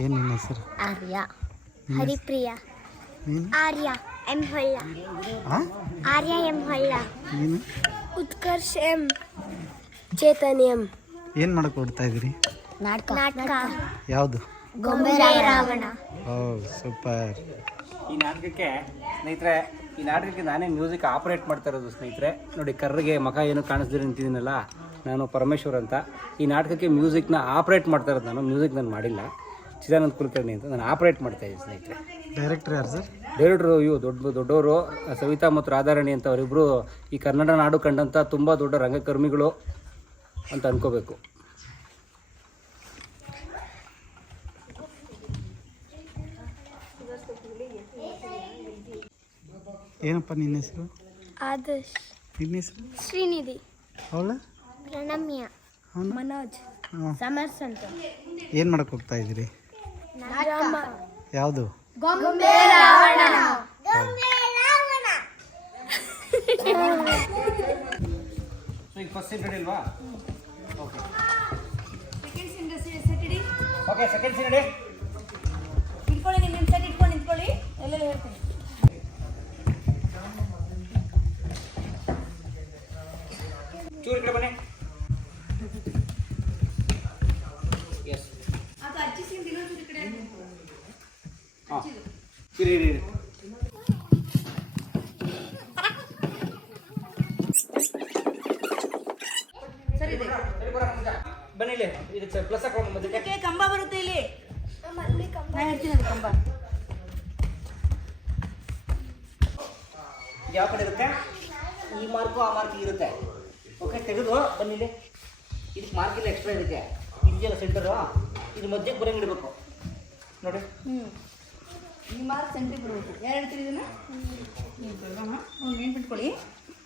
ಏನು ನಿನ್ನ ಹೆಸರು? ಆರ್ಯ. ಹರಿಪ್ರಿಯ. ಆರ್ಯ ಎಂ ಹೊಳ್ಳ. ಆರ್ಯ ಎಂ ಹೊಳ್ಳ. ನೀನು? ಉತ್ಕರ್ಷ್ ಎಂ. ಚೇತನ್ ಎಂ. ಏನು ಮಾಡಕ್ಕೆ ಹೊಡ್ತಾ ಇದ್ದೀರಿ? ನಾಟಕ. ಯಾವುದು? ಗೊಂಬೆ ರಾವಣ. ಓ ಸೂಪರ್. ಈ ನಾಟಕಕ್ಕೆ ಸ್ನೇಹಿತರೆ, ಈ ನಾಟಕಕ್ಕೆ ನಾನೇ ಮ್ಯೂಸಿಕ್ ಆಪ್ರೇಟ್ ಮಾಡ್ತಾ ಇರೋದು ಸ್ನೇಹಿತರೆ. ನೋಡಿ, ಕರ್ರಿಗೆ ಮಖ ಏನು ಕಾಣಿಸ್ದಿರ ನಿಂತಿದ್ದೀನಲ್ಲ, ನಾನು ಪರಮೇಶ್ವರ್ ಅಂತ. ಈ ನಾಟಕಕ್ಕೆ ಮ್ಯೂಸಿಕ್ನ ಆಪ್ರೇಟ್ ಮಾಡ್ತಾ ಇರೋದು ನಾನು. ಮ್ಯೂಸಿಕ್ ನಾನು ಮಾಡಿಲ್ಲ, ಚಿದಾನಂದ ಕುಲಕರ್ಣಿ ಅಂತ ನಾನು ಆಪ್ರೇಟ್ ಮಾಡ್ತಾ ಇದ್ದೀನಿ ಸ್ನೇಹಿತರೆ. ಡೈರೆಕ್ಟರ್ ಯಾರು ಸರ್? ಡೈರೆಕ್ಟ್ರು ಇವು ದೊಡ್ಡವರು ಸವಿತಾ ಮತ್ತು ರಾಧಾರಾಣಿ ಅಂತ ಅವರಿಬ್ಬರು ಈ ಕನ್ನಡ ನಾಡು ಕಂಡಂಥ ತುಂಬ ದೊಡ್ಡ ರಂಗಕರ್ಮಿಗಳು ಅಂತ ಅನ್ಕೋಬೇಕು. ಏನಪ್ಪ ನಿನ್ನ ಹೆಸರು? ಆದರ್ಶ್. ನಿನ್ನ ಹೆಸರು? ಶ್ರೀನಿಧಿ. ಅವಳ? ಪ್ರಣಮ್ಯ. ಮನೋಜ್. ಸಮರ್ಸ್ ಅಂತ. ಏನು ಮಾಡಕ್ಕೆ ಹೋಗ್ತಾ ಇದ್ದೀರಿ? ಯಾವುದು? ಗೊಂಬೆ ರಾವಣ. ಈಗ ಫಸ್ಟ್ ಸೀನ್ ರೆಡಿ ಅಲ್ವಾ? Okay second scene ready. ಇಟ್ಕೊಳ್ಳಿ, ನಿಮ್ಮ ಸೆಟ್ ಇಟ್ಕೊಂಡು ನಿಂತ್ಕೊಳ್ಳಿ, ಎಲ್ಲೆಲ್ಲ ಹೇಳ್ತೀನಿ. ಚೂರು ಕಡೆ ಬನ್ನಿ. ಎಸ್, ಅದು ಅಜ್ಜಿ ಸೀನ್ ದಿನ ಚೂರು ಕಡೆ ಹಾಂ ಇರಿ. ಸರಿ ಇದೆ. ಬನ್ನಿ ಇಲ್ಲಿ, ಇದಕ್ಕೆ ಪ್ಲಸ್ ಹಾಕೊಂಡು ಮತ್ತೆ ಇದಕ್ಕೆ ಕಂಬ ಬರುತ್ತೆ ಇಲ್ಲಿ. ನಾನು ಹೇಳ್ತೀನಿ ಅದು ಕಂಬ ಯಾವ ಕಡೆ ಇರುತ್ತೆ? ಈ ಮಾರ್ಕು ಆ ಮಾರ್ಕ್ ಇರುತ್ತೆ. ಓಕೆ, ತೆಗೆದು ಬನ್ನಿ ಇಲ್ಲಿ. ಇದಕ್ಕೆ ಮಾರ್ಕ್ ಇಲ್ಲ, ಎಕ್ಸ್ಟ್ರಾ ಇದಕ್ಕೆ ಇದೆಯಲ್ಲ ಸೆಂಟರು, ಇದು ಮಧ್ಯಕ್ಕೆ ಬರಂಗೆ ಇಡಬೇಕು ನೋಡಿ. ಈ ಮಾರ್ಕ್ ಸೆಂಟ್ರಿಗೆ ಬಿಡಬೇಕು. ಯಾರು ಹೇಳ್ತೀರಿ ಇದನ್ನು? ನೀವು ನೆನ್ಪಿಟ್ಕೊಳ್ಳಿ,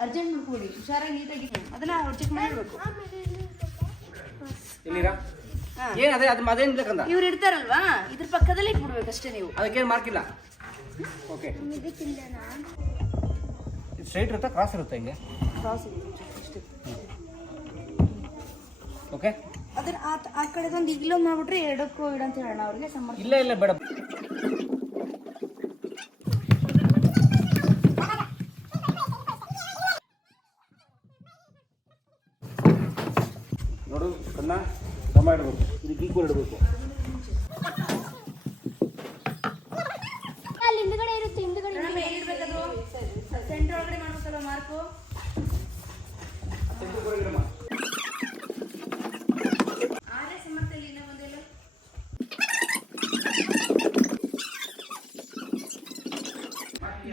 ಅರ್ಜೆಂಟ್ ಮಾಡ್ಕೊಳ್ಳಿ, ಹುಷಾರಾಗಿ ನೀಟಾಗಿ ಅದನ್ನು ಚೆಕ್ ಮಾಡಿಡ್ಬೇಕು. ಇಲ್ಲಿರಾ ಏನು ಅದೇ ಅದು ಅದೇನು ಬೇಕಂದ ಇವ್ರು ಇಡ್ತಾರಲ್ವಾ, ಇದ್ರ ಪಕ್ಕದಲ್ಲಿ ಇಟ್ಬಿಡ್ಬೇಕು ಅಷ್ಟೇ ನೀವು. ಅದಕ್ಕೇನು ಮಾರ್ಕ್ ಇಲ್ಲ. ಓಕೆ, ಸ್ಟ್ರೈಟ್ ಇರುತ್ತೆ, ಕ್ರಾಸ್ ಇರುತ್ತೆ, ಹಿಂಗೆ ಕ್ರಾಸ್ ಇದೆ ಅಷ್ಟೇ. ಓಕೆ, ಅದನ್ನ ಆ ಕಡೆದೊಂದು ಇಗ್ಲೋ ಮಾಡ್ಬಿಟ್ರೆ ಎರಡಕ್ಕೂ ಇಡಂತ ಹೇಳೋಣ ಅವ್ರಿಗೆ. ಸಮ್ಮ ಇಲ್ಲ ಬೇಡ. ನೋಡು, ಕಣ್ಣ ಸಮ ಇಡಬೇಕು, ಇದಕ್ಕೆ ಈಕ್ವಲ್ ಇಡಬೇಕು. ಅಲ್ಲಿ ಹಿಂದ್ಗಡೆ ಇರುತ್ತೆ, ಹಿಂದ್ಗಡೆ ಇಡ್ಬೇಕದು ಸೆಂಟರ್ ಒಳಗಡೆ ಮಾಡ್ಬೇಕಲ್ಲ ಮಾರ್ಕು. ಆರೇ ಸಮರ್ಥಲ್ಲಿ ಇನ್ನೂ ಬಂದಿಲ್ಲ.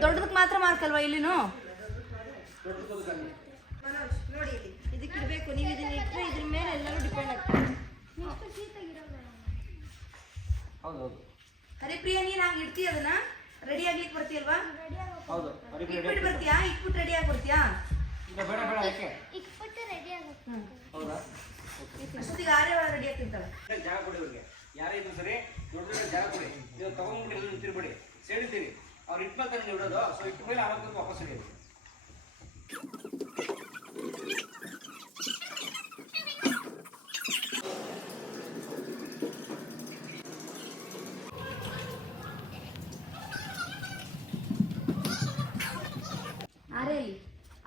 ದೊಡ್ಡದಕ್ಕೆ ಮಾತ್ರ ಮಾರ್ಕ್ ಅಲ್ವಾ ಇಲ್ಲಿನೂ? ನೋಡಿ ಇಲ್ಲಿ ಇದಕ್ಕೆ ಇಡಬೇಕು. ನೀವು ಇದನ್ನ ಇಟ್ಟರೆ ಇದ್ರ ಮೇಲೆ ಎಲ್ಲರೂ ಡಿಪೆಂಡ್ ಆಗ್ತದೆ. ಹೌದು. ಹರಿಪ್ರಿಯ, ನೀನು ಹಾಗೆ ಇಡ್ತೀಯ, ಅದನ್ನ ರೆಡಿ ಆಗ್ಲಿಕ್ಕೆ ಬರ್ತೀಯಲ್ವಾ? ಹೌದು, ಇಟ್ಬಿಟ್ಟು ಬರ್ತೀಯಾ? ಇಟ್ಬಿಟ್ಟು ರೆಡಿ ಆಗಿ ಬರ್ತೀಯಾ? ಬೇಡ ಯಾಕೆ? ಇಟ್ಬಿಟ್ಟು ರೆಡಿ ಆಗುತ್ತೆ. ಹೌದಾ? ಅಷ್ಟೊತ್ತಿಗೆ ಆರೇ ಒಳಗೆ ರೆಡಿ ಆಗ್ತಿರ್ತಾಳೆ. ಜಾಗ ಕೊಡಿ ಅವ್ರಿಗೆ, ಯಾರೇ ಇದ್ರು ಸರಿ, ದೊಡ್ಡ ಜಾಗ ಕೊಡಿ. ನೀವು ತಗೊಂಡ್ಬಿಟ್ಟು ನಿಂತಿರ್ಬೇಡಿ, ಸೇರಿರ್ತೀರಿ. ಅವ್ರು ಇಟ್ಮೇಲೆ ತಾನೆ ನೀವು ಇಡೋದು. ಸೊ ಇಟ್ಟ ಮೇಲೆ ಆವಾಗ ವಾಪಸ್ ಹಿಡಿಯೋದು.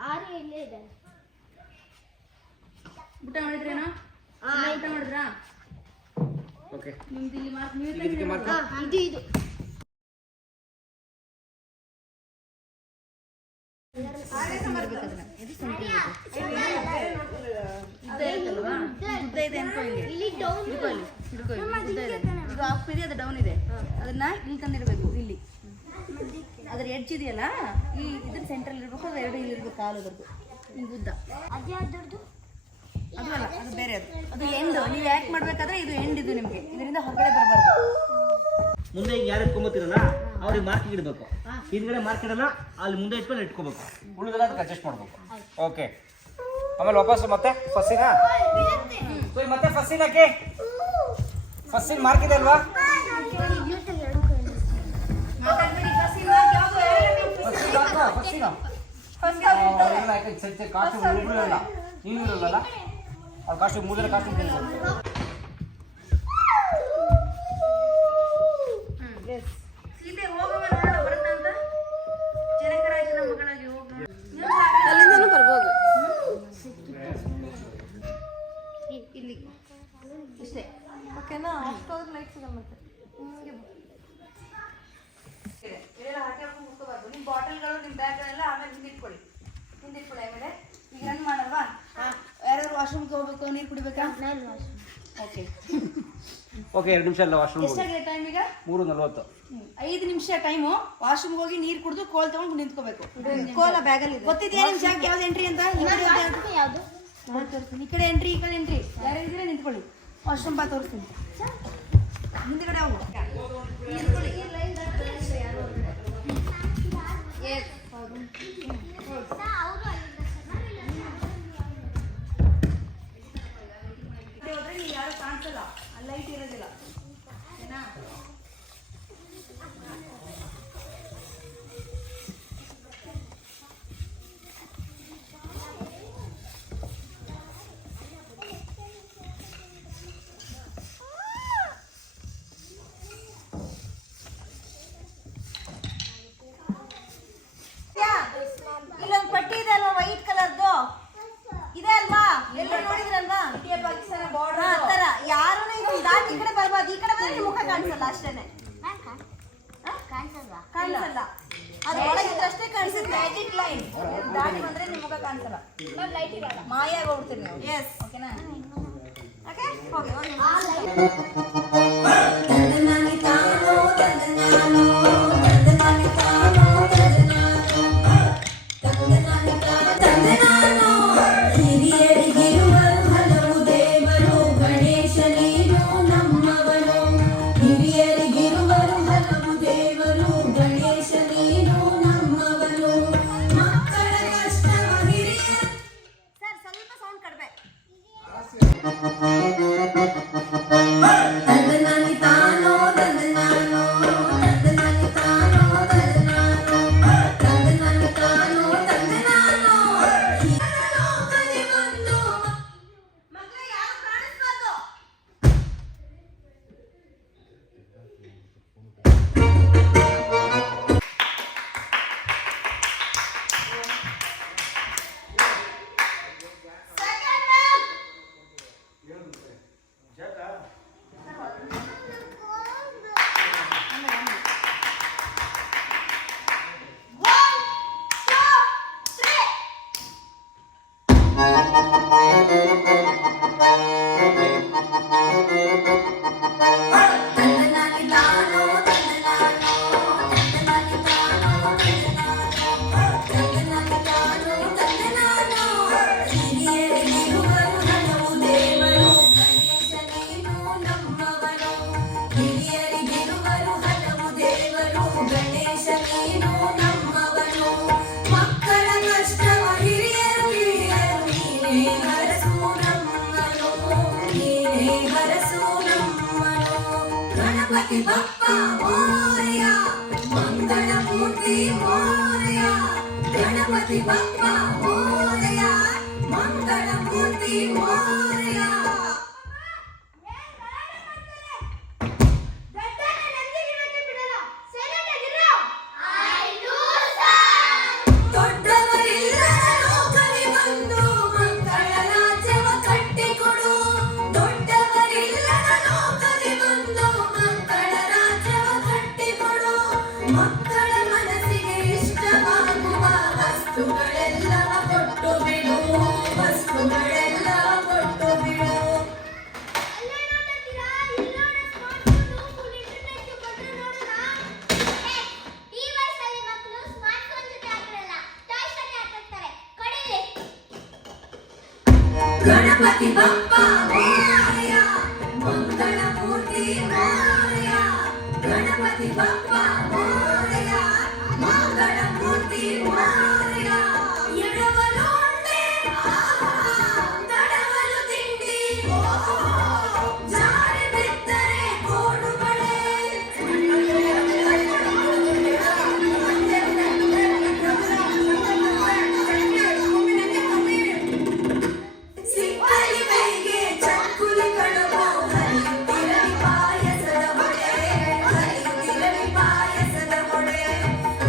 ಆರ್ಯ ಇಲ್ಲೇ ಇದೆ. ಊಟ ಮಾಡಿದ್ರೇನಾ? ಊಟ ಮಾಡಿದ್ರಾ? ಓಕೆ, ನಿಮ್ದು ಇಲ್ಲಿ ಮಾರ್ಕ್ ನೀವು ಇದಕ್ಕೆ ಮಾರ್ಕ್ ಇದು ಉದ್ದ ಇದೆ ಅನ್ಕೊಳ್ಳಿ. ಇದು ಅಪ್ ಇದೆ, ಅದು ಡೌನ್ ಇದೆ. ಅದನ್ನ ಇಲ್ಲಿ ತಂದಿಡ್ಬೇಕು. ಇಲ್ಲಿ ಅದ್ರ ಎಡ್ಜ್ ಇದೆಯಲ್ಲ, ಈ ಇದ್ರ ಸೆಂಟ್ರಲ್ಲಿ ಇರ್ಬೇಕು. ಅದು ಎರಡು ಇಲ್ಲಿ ಇರ್ಬೇಕು, ಕಾಲು ಅದರದ್ದು ಹಿಂಗೆ ಉದ್ದ. ಅದು ಯಾವ್ದು? ಅದು ಅಲ್ಲ, ಅದು ಬೇರೆ. ಅದು ಎಂಡ್. ನೀವು ಯಾಕೆ ಮಾಡ್ಬೇಕಾದ್ರೆ ಇದು ಎಂಡ್. ಇದು ನಿಮಗೆ ಇದರಿಂದ ಹೊರಗಡೆ ಬರಬಾರ್ದು. ಮುಂದೆ ಈಗ ಯಾರು ಇಟ್ಕೊಂಬತ್ತೀರಲ್ಲ ಅವ್ರಿಗೆ ಮಾರ್ಕ್ ಇಡಬೇಕು. ಹಿಂದ್ಗಡೆ ಮಾರ್ಕ್ ಇಡಲ್ಲ, ಅಲ್ಲಿ ಮುಂದೆ ಇಟ್ಕೊಂಡು ಇಟ್ಕೋಬೇಕು. ಉಳಿದೆಲ್ಲ ಅದಕ್ಕೆ ಅಡ್ಜಸ್ಟ್ ಮಾಡಬೇಕು. ಓಕೆ, ಆಮೇಲೆ ವಾಪಸ್ ಮತ್ತೆ ಫಸ್ಟಿನ ಮತ್ತೆ ಫಸ್ಟಿನ ಹಾಕಿ. ಫಸ್ಟಿನ ಮಾರ್ಕ್ ಇದೆ ಅಲ್ವಾ? ಕಾಸ್ಟ್ಯೂಮ್ ಇರಲ್ಲ, ನೀವು ಇರಲ್ಲ. ಅವ್ರ ಕಾಸ್ಟ್ಯೂಮ್ ಮೂರನೇ ಕಾಸ್ಟ್ಯೂಮ್ ಅವಾಗ ಲೈಟ್ ಸಿಗಲ್ಲ ಮತ್ತೆ ಹಿಂಗೆ ಇವೆಲ್ಲ ಹಾಕಿ ಹಾಕೊಂಡು ಮುಟ್ಕೋಬಾರ್ದು. ನಿಮ್ಮ ಬಾಟಲ್ಗಳು ನಿಮ್ಮ ಬ್ಯಾಗ್ಗಳೆಲ್ಲ ಆಮೇಲೆ ಹಿಂದಿಟ್ಕೊಳ್ಳಿ ಆಮೇಲೆ ಈಗ ರನ್ ಮಾಡಲ್ವಾ? ಯಾರ್ಯಾರು ವಾಶ್ರೂಮ್ಗೆ ಹೋಗ್ಬೇಕು, ನೀರು ಕುಡಿಬೇಕಾ? ಓಕೆ ಓಕೆ 2 ನಿಮಿಷ ಅಲ್ಲ ವಾಶ್ರೂಮ್ ಎಷ್ಟಾಗಿದೆ ಟೈಮ್ ಈಗ? 3:40. 5 ನಿಮಿಷ ಟೈಮು. ವಾಶ್ರೂಮ್ಗೆ ಹೋಗಿ ನೀರು ಕುಡಿದು ಕೋಲ್ ತಗೊಂಡು ನಿಂತ್ಕೋಬೇಕು. ಕೋಲ ಬ್ಯಾಗಲ್ಲಿ ಗೊತ್ತಿದೆಯಾ ನಿಮ್ಮ ಜಾಗ ಯಾವ್ದು ಎಂಟ್ರಿ ಅಂತ? ಯಾವುದು ತೋರಿಸ್ತೀನಿ. ಈ ಕಡೆ ಎಂಟ್ರಿ, ಈ ಕಡೆ ಎಂಟ್ರಿ. ಯಾರಿದ್ರೆ ನಿಂತ್ಕೊಳ್ಳಿ. ವಾಶ್ರೂಮ್ ಬಾ ತೋರಿಸ್ತೀನಿ. ಹಿಂದ್ಗಡೆ ಹೋಗು. ನಿಂತ್ಕೊಳ್ಳಿ. ಹೋದ್ರೆ ನೀವು ಯಾರು ಕಾಣಿಸಲ್ಲ, ಅಲ್ಲಿ ಲೈಟ್ ಇರೋದಿಲ್ಲ. ಏನಾ? ಇಲ್ಲೊಂದು ಪಟ್ಟಿ ಇದೆ ಅಲ್ವಾ, ವೈಟ್ ಕಲರ್ದು ಇದೆ ಅಲ್ವಾ? ಎಲ್ಲರೂ ನೋಡಿದ್ರಲ್ವಾ? ಇಂಡಿಯಾ ಪಾಕಿಸ್ತಾನ ಬಾರ್ಡರ್ ಆ ತರ. ಯಾರು ಇದು ದಾಟಿ ಈ ಕಡೆ ಬರ್ಬಾರ್ದು. ಈ ಕಡೆ ಬಂದ್ರೆ ನಿಮ್ಮ ಮುಖ ಕಾಣಿಸಲ್ಲ ಅಷ್ಟೇನೆ. ಕಾಣಿಸಲ್ಲ, ಅದು ಒಳಗಿದ್ದಷ್ಟೇ ಕಾಣಿಸುತ್ತೆ. ಮ್ಯಾಜಿಕ್ ಲೈನ್ ದಾಟಿ ಬಂದ್ರೆ ನಿಮ್ಮ ಮುಖ ಕಾಣಿಸಲ್ಲ, ಮಾಯ ಹೋಗ್ಬಿಡ್ತೀರಿ ನೀವು. ಎಸ್ ಓಕೆನಾ? ಓಕೆ ಹೋಗಿ ಹೋಗಿ. ಗಣಪತಿ ಬಪ್ಪ ಮೋರೆಯ, ಮಂಗಳ ಮೂರ್ತಿ ಮೋರೆಯ. ಗಣಪತಿ ಬಪ್ಪ ಮೋರೆಯ, ಮಂಗಳ ಮೂರ್ತಿ ಮೋರೆಯ. ಮಕ್ಕಳ ಮನಸ್ಸಿಗೆ ಇಷ್ಟವಾಗುವ ವಸ್ತುಗಳೆಲ್ಲ ಕೊಟ್ಟು ಬಿಡು, ವಸ್ತುಗಳೆಲ್ಲ ಕೊಟ್ಟು ಬಿಡು. ಗಣಪತಿ ಬಪ್ಪ ಮೋರೆಯ, ಮಂಗಳ ಮೂರ್ತಿ ಮೋರೆಯ. ಗಣಪತಿ ಬಪ್ಪ ಮೋರೆಯ, ಮಂಗಳ ಮೂರ್ತಿ ಮೋರೆಯ. ಎಡವಲು ಉಂಡೆ ತಡವಲು ತಿಂಡಿ, ಜಾರಿ ಬಿದ್ದರೆ ಕೋಡುಬಳೆ. ಸಿಕ್ಕಲಿ ಕೈಗೆ ಚಕ್ಕುಲಿ ಕಡುಬು, ಹರಿಯುತ್ತಿರಲಿ ಪಾಯಸದ ಹೊಡೆ, ಹರಿಯುತ್ತಿರಲಿ ಪಾಯಸದ ಹೊಡೆ,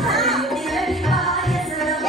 ಹರಿಯುತ್ತಿರಲಿ ಪಾಯಸದ ಹೊಡೆ.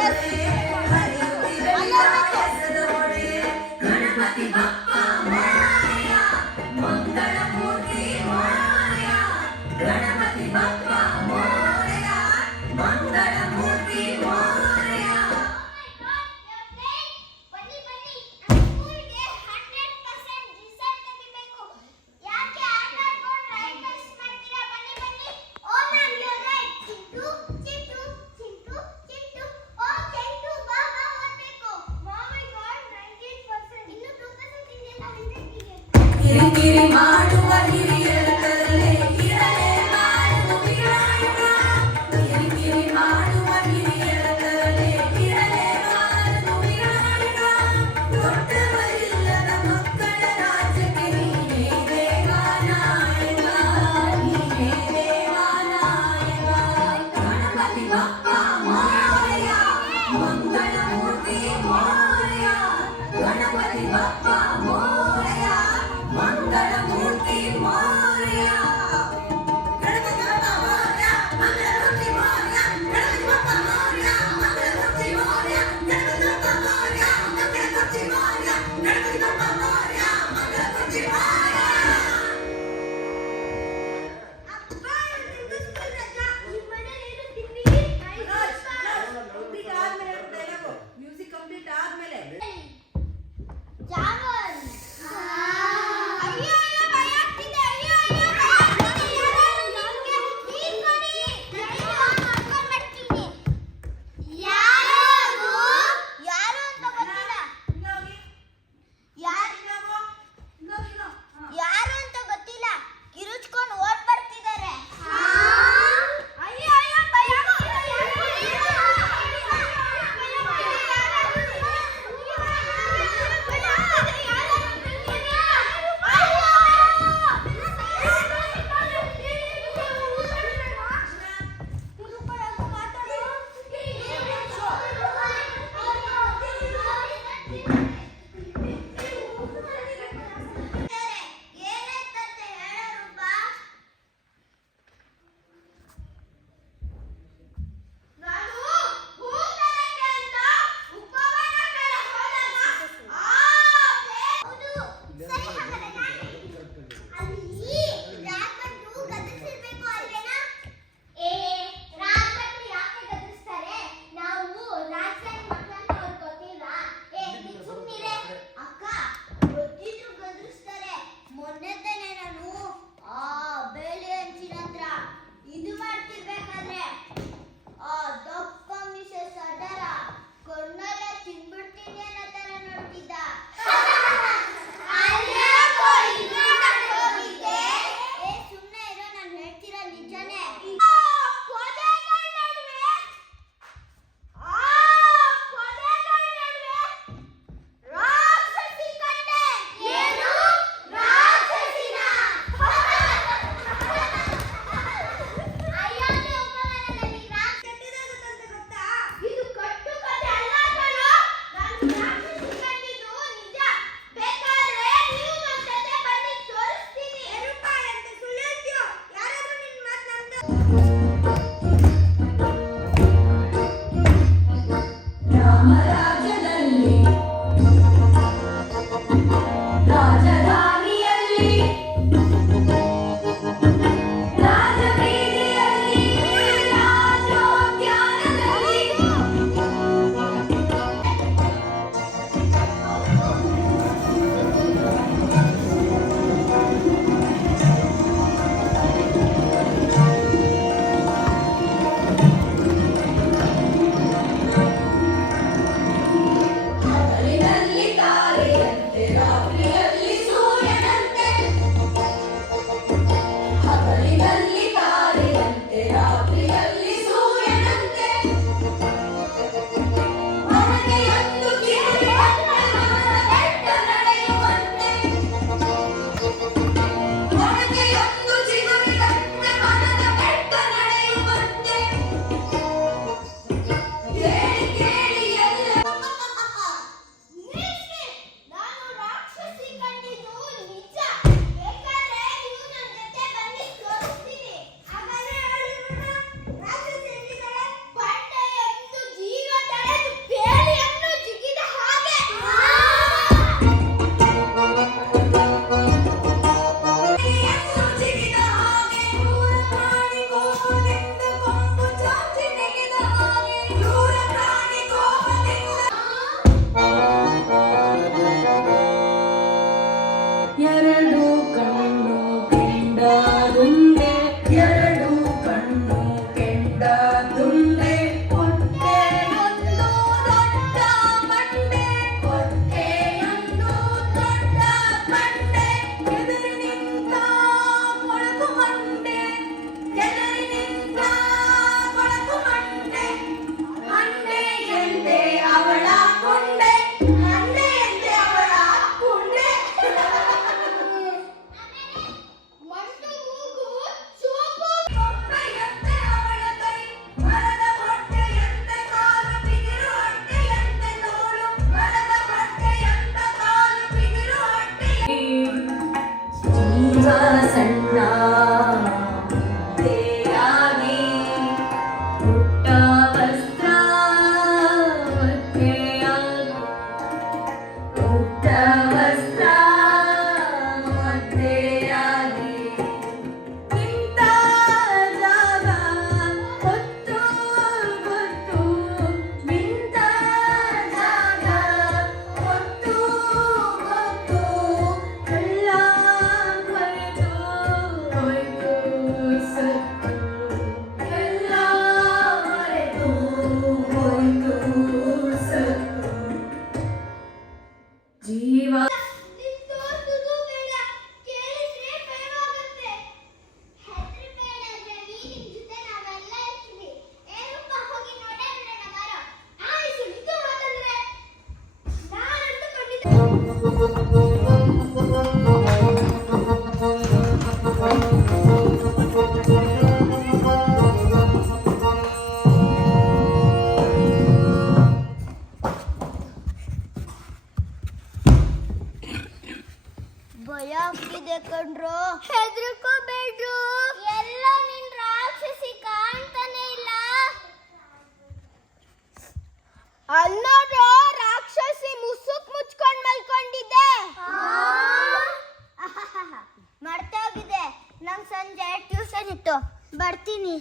ಬರ್ತೀನಿ.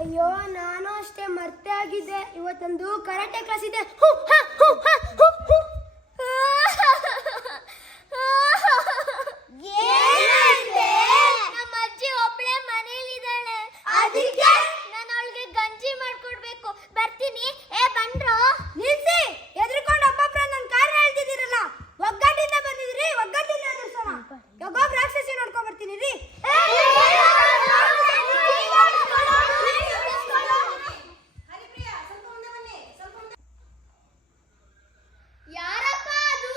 ಅಯ್ಯೋ ನಾನು ಅಷ್ಟೇ ಮರ್ತೆ ಆಗಿದ್ದೆ. ಇವತ್ತೊಂದು ಕರಾಟೆ ಕ್ಲಾಸ್ ಇದೆ. ನಮ್ಮ ಅಜ್ಜಿ ಒಬ್ಳೆ ಮನೇಲಿದ್ದಾಳೆ, ಅದಕ್ಕೆ ನಾನು ಅವಳಿಗೆ ಗಂಜಿ ಮಾಡ್ಕೊಡ್ಬೇಕು. ಬರ್ತೀನಿ. ಬಂದ್ರು ನಿಲ್ಸಿ, ಎದ್ರುಕೊಂಡು ಒಬ್ಬೊಬ್ರ ನನ್ನ ಕಾರಣ ಹೇಳ್ತಿದ್ದೀರಲ್ಲ. ಒಗ್ಗಟ್ಟಿಂದ ಬಂದಿದ್ರಿ, ಒಗ್ಗಟ್ಟಿಂದ ಎದುರ್ಸೋಣ. ಒಬ್ಬೊಬ್ಬ ರಾಕ್ಷಸಿ ನೋಡ್ಕೊಂಡ್ ಬರ್ತೀನಿ ರೀ. ಹರಿಪ್ರಿಯಾ ಸ್ವಲ್ಪ ಮುಂದೆ ಬನ್ನಿ, ಸ್ವಲ್ಪ ಮುಂದೆ. ಯಾರಪ್ಪ ಅದು?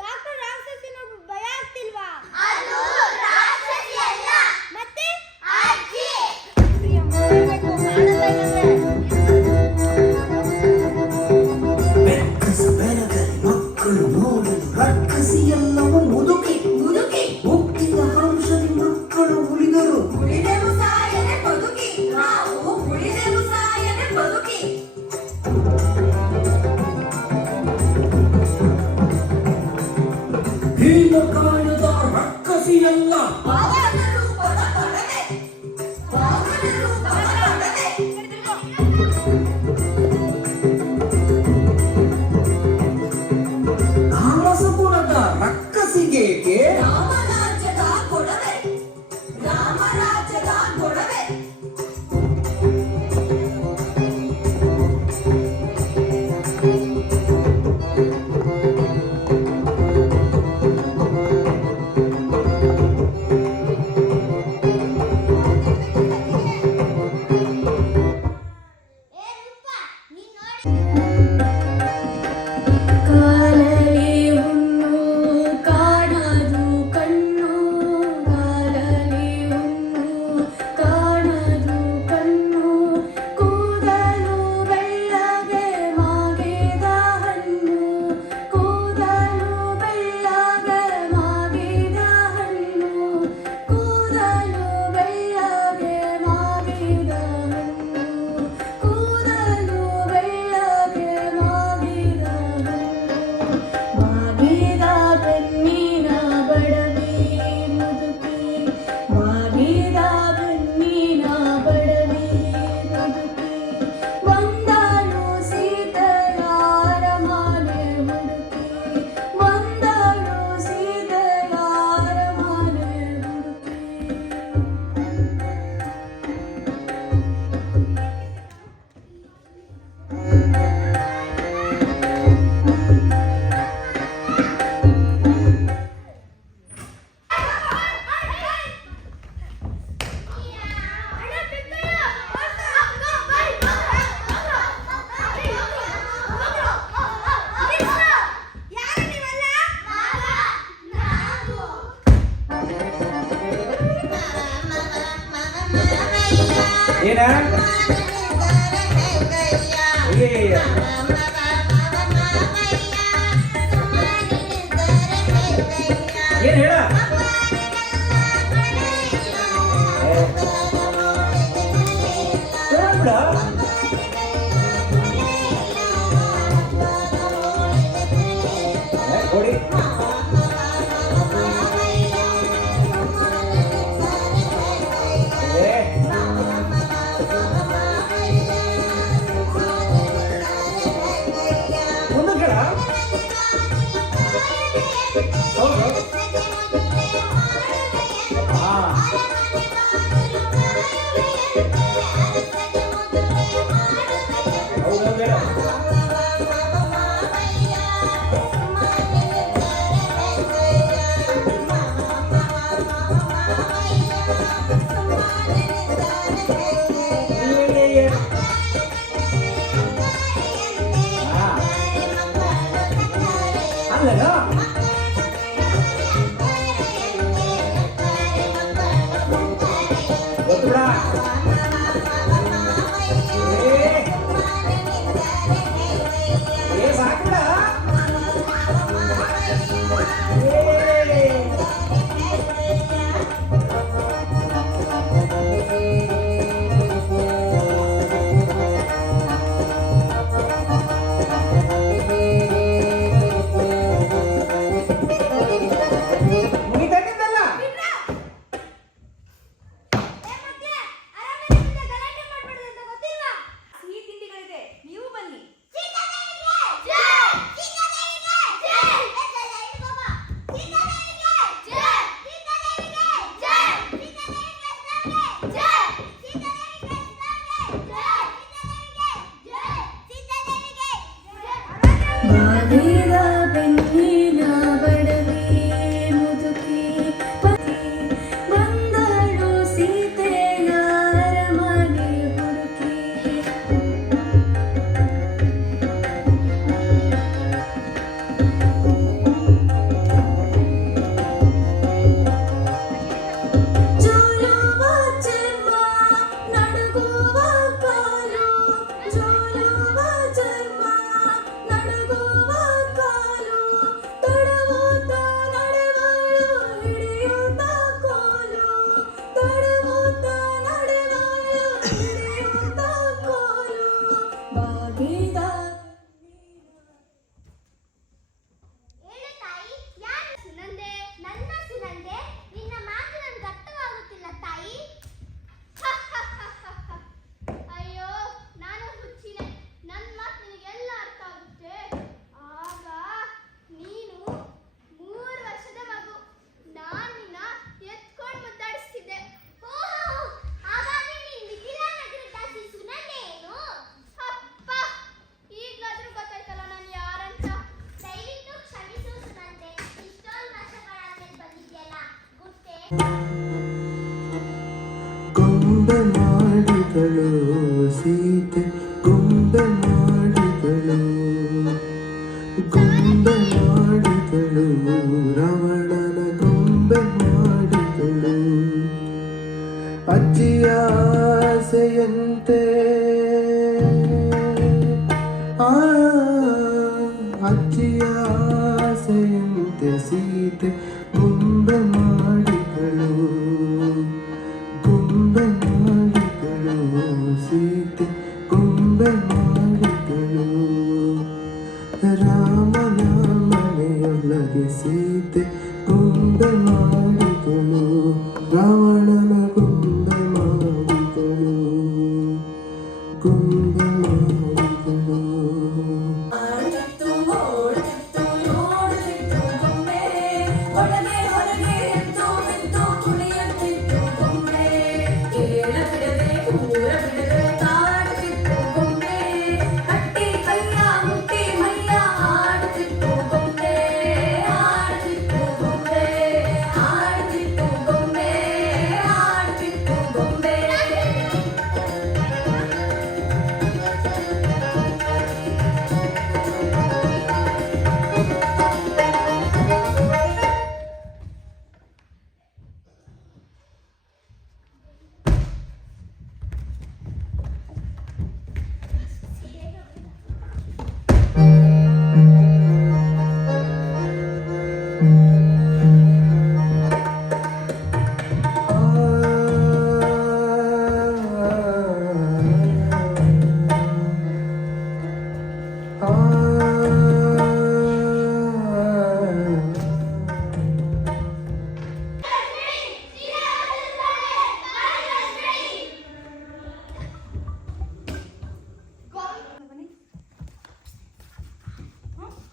ಯಾಕೆ ರಾಕ್ಷಸಿ ನೋಡಿ ಭಯ ಆಗ್ತಿಲ್ವಾ? ಅದು ರಾಕ್ಷಸಿ ಅಲ್ಲ, ಮತ್ತೆ ಅಜ್ಜಿ. ಬೆಕ್ಕಸ ಬೆರಗಲಿ ಮಕ್ಕಳು ನೋಡಲು ರಕ್ಕಸಿ ಎಲ್ಲವೂ ಮುದುಕಿ ಮುದುಕಿ ಮುಕ್ತಿದ ಹಂಸದಿ ಮಕ್ಕಳು ಉಳಿದರು ಉಳಿದೆವು ಸಾಯದೆ ಬದುಕಿ, ನಾವು ಉಳಿದೆವು ಸಾಯದೆ ಬದುಕಿ. ಭೀಮ ಕಾಣದ ರಕ್ಕಸಿ ಎಲ್ಲ ಬಾವನ ರೂಪದ ಕೊಡದೆ, ಬಾವನ ರೂಪದ ಕೊಡದೆ. ತಾಮಸ ಗುಣದ ರಕ್ಕಸಿಗೇಕೆ ರಾಮರಾಜ್ಯದ ಕೊಡವೆ, ರಾಮರಾಜ್ಯದ ಕೊಡವೆ. ಕಾಲಲಿ ಹುಣ್ಣು ಕಾಣದು ಕಣ್ಣು, ಕಾಲಲಿ ಹುಣ್ಣು ಕಾಣದು ಕಣ್ಣು, ಕೂದಲು ಬೆಳ್ಳಗೆ ಮಾಗಿದ ಹಣ್ಣು, ಕೂದಲು ಬೆಳ್ಳಗೆ ಮಾಗಿದ ಹಣ್ಣು, ಕೂದಲು ಬೆಳ್ಳಗೆ ಮಾಗಿದ ಹಣ್ಣು, ಕೂದಲು ಬೆಳ್ಳಗೆ ಮಾಗಿದ ಹಣ್ಣು, ಮಾಗಿದ ಬೆನ್ನಿನ ಬಡವಿ ಮುದುಕಿ, ಮಾಗಿದ ಬೆನ್ನಿನ ಬಡವಿ ಮುದುಕಿ, ಬಂದಳು ಸೀತೆಯ ಅರಮನೆ ಹುಡುಕಿ, ಬಂದಳು ಸೀತೆಯ ಅರಮನೆ ಹುಡುಕಿ. ಏನ ಅಯ್ಯಯ್ಯ. ಏನ್ ಹೇಳ ಬಿಡ ಕೊಡಿ. ಏ ಮುಂದಕ್ಕೆ ಹೇಳ. ಹೌದು. ಹಾ ಹೌದು ಹೇಳ. ಅಲ್ಲಲ್ಲ ಗೊತ್ತು ಬಿಡ. ಸಾಕು ಬಿಡ. ಗೊಂಬೆ ಮಾಡಿದಳು ಸೀತೆ ಗೊಂಬೆ ಮಾಡಿದಳು ಗೊಂಬೆ ಮಾಡಿದಳು ರಾವಣನ ಗೊಂಬೆ ಮಾಡಿದಳು ಅಜ್ಜಿಯ ಆಸೆಯಂತೆ ಅಜ್ಜಿಯ ಆಸೆಯಂತೆ ಸೀತೆ ಗೊಂಬೆ ಮಾಡಿದಳು ಗೊಂಬೆ ಮಾಡಿದಳು ಸೀತೆ ಗೊಂಬೆ ಮಾಡಿದಳು ರಾಮನ ಮನೆಯೊಳಗೆ ಸೀತೆ ಗೊಂಬೆ ಮಾಡಿದಳು ರಾವಣನ ಗೊಂಬೆ ಮಾಡಿದಳು ಗೊಂಬೆ ಮಾಡಿದಳು ಆಡುತ್ತಿತ್ತು ಓಡುತ್ತಿತ್ತು ನೋಡುತ್ತಿತ್ತು ಗೊಂಬೆ ಒಳಗೆ ಹೊರಗೆ ಎದ್ದು ಬಿದ್ದು ಕುಣಿಯುತ್ತಿತ್ತು ಗೊಂಬೆ ಕೇಳ ಬಿಡದೆ ಊರ ಬಿಡದೆ ತಾಡುತ್ತಿತ್ತು ಗೊಂಬೆ ಹಟ್ಟಿ ಕೈಯ ಮುಟ್ಟಿ ಮೈಯ ಆಡುತ್ತಿತ್ತು ಗೊಂಬೆ ಆಡುತ್ತಿತ್ತು ಗೊಂಬೆ ಆಡುತ್ತಿತ್ತು ಗೊಂಬೆ ಆಡುತ್ತಿತ್ತು ಗೊಂಬೆ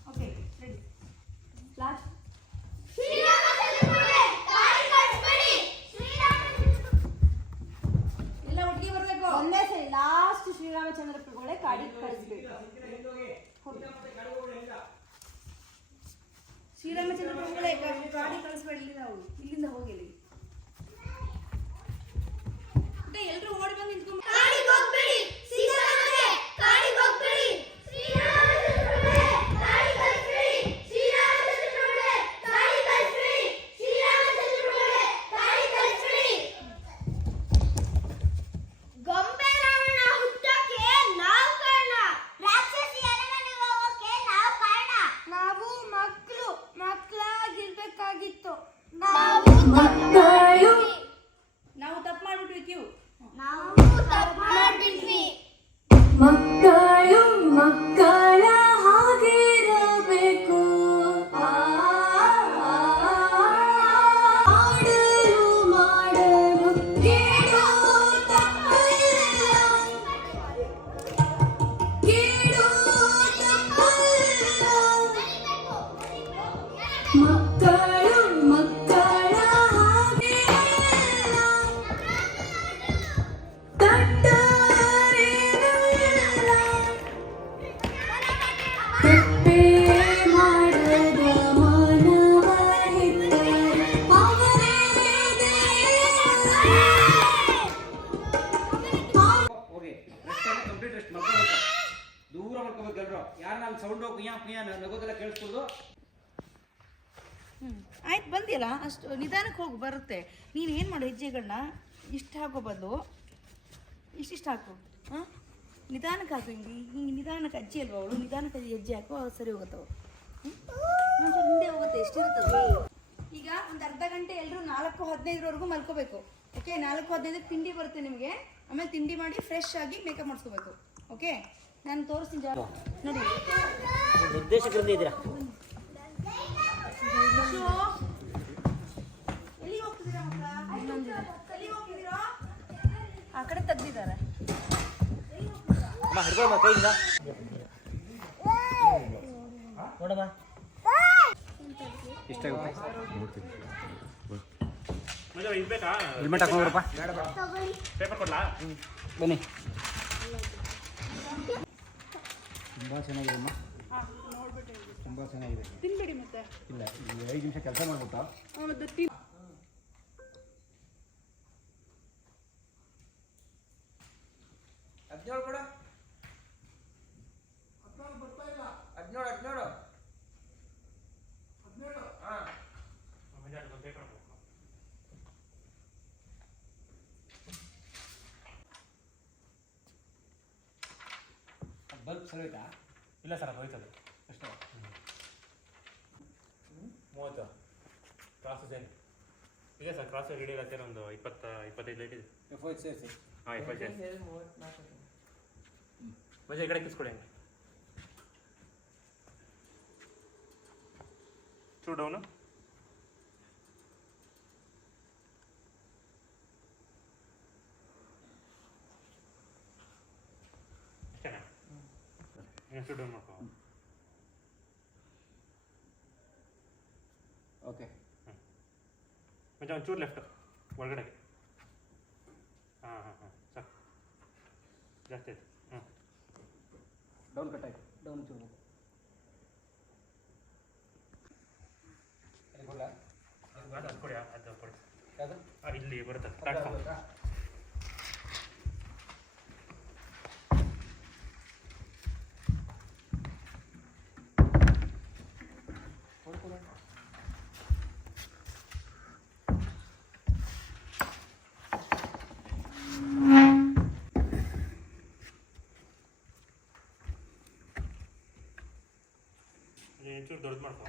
ಓಕೆ ರೆಡಿ ಲಾಸ್ಟ್ ಶ್ರೀರಾಮ ಚಂದ್ರಪ್ರಭುಗಳೇ, ದಾರಿ ತೋರಿಸ್ಬೇಡಿ. ಎಲ್ಲ ಒಟ್ಟಿಗೆ ಬರಬೇಕು ಒಂದೇ ಸರಿ ಲಾಸ್ಟ್ ಶ್ರೀರಾಮಚಂದ್ರ ಪ್ರಭುಗಳೇ ಕಾಡಿಗೆ ಕಳಿಸ್ಬೇಕು ಶ್ರೀರಾಮಚಂದ್ರ ಪ್ರಭುಗಳೇ ಕಾಡಿಗೆ ಕಳಿಸ್ಬೇಡಿ ಇಲ್ಲಿಂದ ಹೋಗಿ ಎಲ್ಲರೂ ಓಡಿ ಬಂದು ನಿಂತ್ಕೊಂಡು ಕಾಡಿಗೆ ಹೋಗ್ಬೇಡಿ. ಸೀತಾರಾಮರೇ, ಕಾಡಿಗೆ ಹೋಗ್ಬೇಡಿ. ಶ್ರೀರಾಮ ಚಂದ್ರಪ್ರಭುಗಳೇ, ದಾರಿ ತೋರಿಸ್ಬೇಡಿ. ಶ್ರೀರಾಮ ಚಂದ್ರಪ್ರಭುಗಳೇ, ದಾರಿ ತೋರಿಸ್ಬೇಡಿ. ಶ್ರೀರಾಮ ಚಂದ್ರಪ್ರಭುಗಳೇ, ದಾರಿ ತೋರಿಸ್ಬೇಡಿ. ಗೊಂಬೆ ರಾವಣ ಹುಟ್ಟಕ್ಕೆ ನಾವು ಕಾರಣ. ರಾಕ್ಷಸಿ ಅರಮನೆಗೆ ಹೋಗೋಕೆ ನಾವು ಕಾರಣ. ನಾವು ಮಕ್ಕಳಾಗಿರ್ಬೇಕಾಗಿತ್ತು. ನಾವು ತಪ್ಪು ಮಾಡ್ಬಿಟ್ವಿ ಕ್ಯೂ ನಾವು ತಪ್ಪು ಮಾಡ್ಬಿಟ್ವಿ. ಮಕ್ಕಳು ಮಕ್ಕಳ ಹಾಗಿರಬೇಕು. ಮಾಡಲು ಕೇಳು ತಪ್ಪಲ್ಲ. ಕೇಳು ತಪ್ಪಲ್ಲ. ಮಕ್ಕಳು ಮಕ್ಕಳ ಹಾಗಿರಲ್ಲ. ತಟ್ಟರೇನಲ್ಲ. ತಪ್ಪೇ ಮಾಡದ ಮಾನವನಿದ್ದರೆ ಅವನೇ ದೇವ. ಹೋಗಿ ರೆಸ್ಟ್ ಆಗಿ ಕಂಪ್ಲೀಟ್ ರೆಸ್ಟ್ ಮಾಡ್ಕೋಬೇಕು. ದೂರ ಮಾಡ್ಕೋಬೇಕು ಎಲ್ಲರೂ. ಯಾರು ನಾನು ಸೌಂಡು ಕುಯ್ಯ ಕುಯ್ಯ ನಗೋದೆಲ್ಲ ಕೇಳಿಸ್ಬೋದು. ಆಯ್ತು ಬಂದಿಲ್ಲ ಅಷ್ಟು ನಿಧಾನಕ್ಕೆ ಹೋಗಿ ಬರುತ್ತೆ ನೀನು ಏನು ಮಾಡು ಹೆಜ್ಜೆಗಳನ್ನ ಇಷ್ಟು ಹಾಕೋ ಬದಲು ಇಷ್ಟಿಷ್ಟು ಹಾಕು ಹಾಂ ನಿಧಾನಕ್ಕೆ ಹಾಕು ಹಿಂಗೆ ನಿಧಾನಕ್ಕೆ ಅಜ್ಜಿ ಅಲ್ವಾ ಅವಳು ನಿಧಾನಕ್ಕೆ ಹೆಜ್ಜೆ ಹಾಕು ಅದು ಸರಿ ಹೋಗುತ್ತವೆ ಹಿಂದೆ ಹೋಗುತ್ತೆ ಎಷ್ಟಿರುತ್ತದೆ ಈಗ ಒಂದು ಅರ್ಧ ಗಂಟೆ ಎಲ್ಲರೂ 4:15 ಮಲ್ಕೋಬೇಕು ಓಕೆ 4:15 ತಿಂಡಿ ಬರುತ್ತೆ ನಿಮಗೆ ಆಮೇಲೆ ತಿಂಡಿ ಮಾಡಿ ಫ್ರೆಶ್ ಆಗಿ ಮೇಕಪ್ ಮಾಡಿಸ್ಕೋಬೇಕು ಓಕೆ ನಾನು ತೋರಿಸ್ತೀನಿ ನೋಡಿ ನಿರ್ದೇಶಕರಿಂದ ಇದ್ದೀರಾ ಎಲ್ಲಿ ಹೋಗ್ತಿದ್ದೀರಾ ಮಕ್ಕಳ ಎಲ್ಲಿ ಹೋಗ್ತಿದ್ದೀರಾ ಆ ಕಡೆ ತೆಗ್ದಿದ್ದಾರೆ ಹಿಡ್ಕೊಳಮ್ಮ ಕೈಯಿಂದ ನೋಡಮ್ಮ ಇಷ್ಟಾಗುತ್ತೆ ಹೆಲ್ಮೆಟ್ ಹಾಕೊಂಡ್ರಪ್ಪ ಬನ್ನಿ ತುಂಬ ಚೆನ್ನಾಗಿದೆಮ್ಮ ತುಂಬ ಚೆನ್ನಾಗಿದೆ ತಿನ್ಬೇಡಿ ಮತ್ತೆ ಇಲ್ಲ 5 ನಿಮಿಷ ಕೆಲಸ ಮಾಡ್ಬಿಟ್ಟು 17 ಕೊಡು 17 ಹಾಂ ಬಲ್ಬ್ ಸರಿ ಆಯ್ತಾ? ಇಲ್ಲ ಸರ್ ಅದು ಹೋಯ್ತದೆ ಎಷ್ಟು? 30 ಕ್ರಾಸಸ್ ಏನು ಇದೆ ಸರ್. ಕ್ರಾಸ್ ರೆಡಿ ಇಲ್ಲ ಸರ್. ಒಂದು 20-25 ಲೈಟ್ ಇದೆ. ಫೋನ್ ಸೇರಿಸಿ. ಹಾಂ 25 ಮಜಾ ಈ ಕಡೆ ಕಿಸ್ಕೊಡಿ ಹಂಗೆ ಚೂರು ಡೌನು. ಅಷ್ಟೇನಾ? ಇನ್ನಷ್ಟು ಡೌನ್ ಮಾಡ್ಕೊ. ಓಕೆ. ಮಜಾ ಒಂಚೂರು ಲೆಫ್ಟ್ ಒಳಗಡೆ. ಹಾಂ ಸಾಕು ಜಾಸ್ತಿ ಆಯ್ತು. ಡೌನ್ ಕಟ್ ಆಯ್ತು. ಡೌನ್ ಚೂರು ಅದು ಕೊಡಿ ಅದು ಕೊಡಿ. ಯಾವುದು? ಇಲ್ಲಿ ಬರುತ್ತೆ ಪ್ಲಾಟ್ಫಾರ್ಮ್. ಒಂಚೂರು ದೊಡ್ಡದು ಮಾಡ್ಕೊ.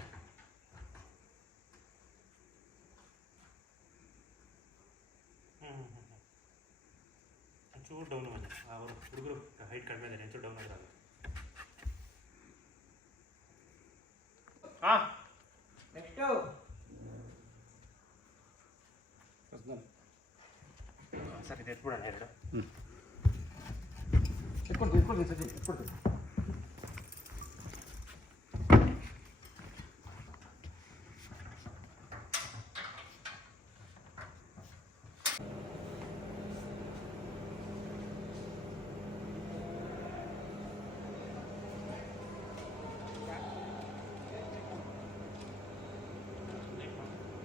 ಒಂಚೂರು ಡೌನ್ ಬಂದೆ. ಅವರು ಹುಡುಗರು ಹೈಟ್ ಕಡಿಮೆ ಇದೆ. ಒಂಚೂರು ಡೌನ್ ಆಗಿರೋದು. ಹಾಂ ನೆಕ್ಸ್ಟು ಸರ್ ಇದು ಎತ್ಬಿಡೋಣ ಎರಡು. ಇಟ್ಕೊಳ್ತೀವಿ ಸರಿ ಇಟ್ಕೊಳ್ತೀವಿ.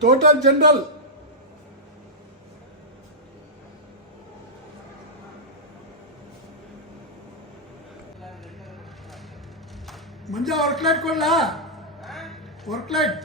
ಟೋಟಲ್ ಜನರಲ್ ಮಂಜಾ ವರ್ಕ್ ಲೈಟ್ ಕೊಡ್ಲಾ? ವರ್ಕ್ ಲೈಟ್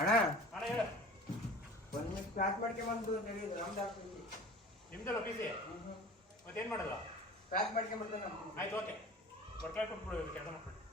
ಅಣ್ಣ ಅಣ್ಣ ಹೇಳು. ಒಂದು ಮಿನಿಟ್ ಪ್ಯಾಕ್ ಮಾಡ್ಕೊಂಬಂದು ನಡೀದು ನಮ್ದು ಆಗ್ತದೆ. ನಿಮ್ದಲ್ಲ ಪೀಸಿ ಮತ್ತೇನು ಮಾಡೋದು? ಪ್ಯಾಕ್ ಮಾಡ್ಕೊಂಬರ್ತಾನೆ. ಆಯ್ತು ಓಕೆ. ವರ್ಕ್ ಕೊಟ್ಬಿಡು ಕೆಲಸ ಮಾಡ್ಬಿಟ್ಟು.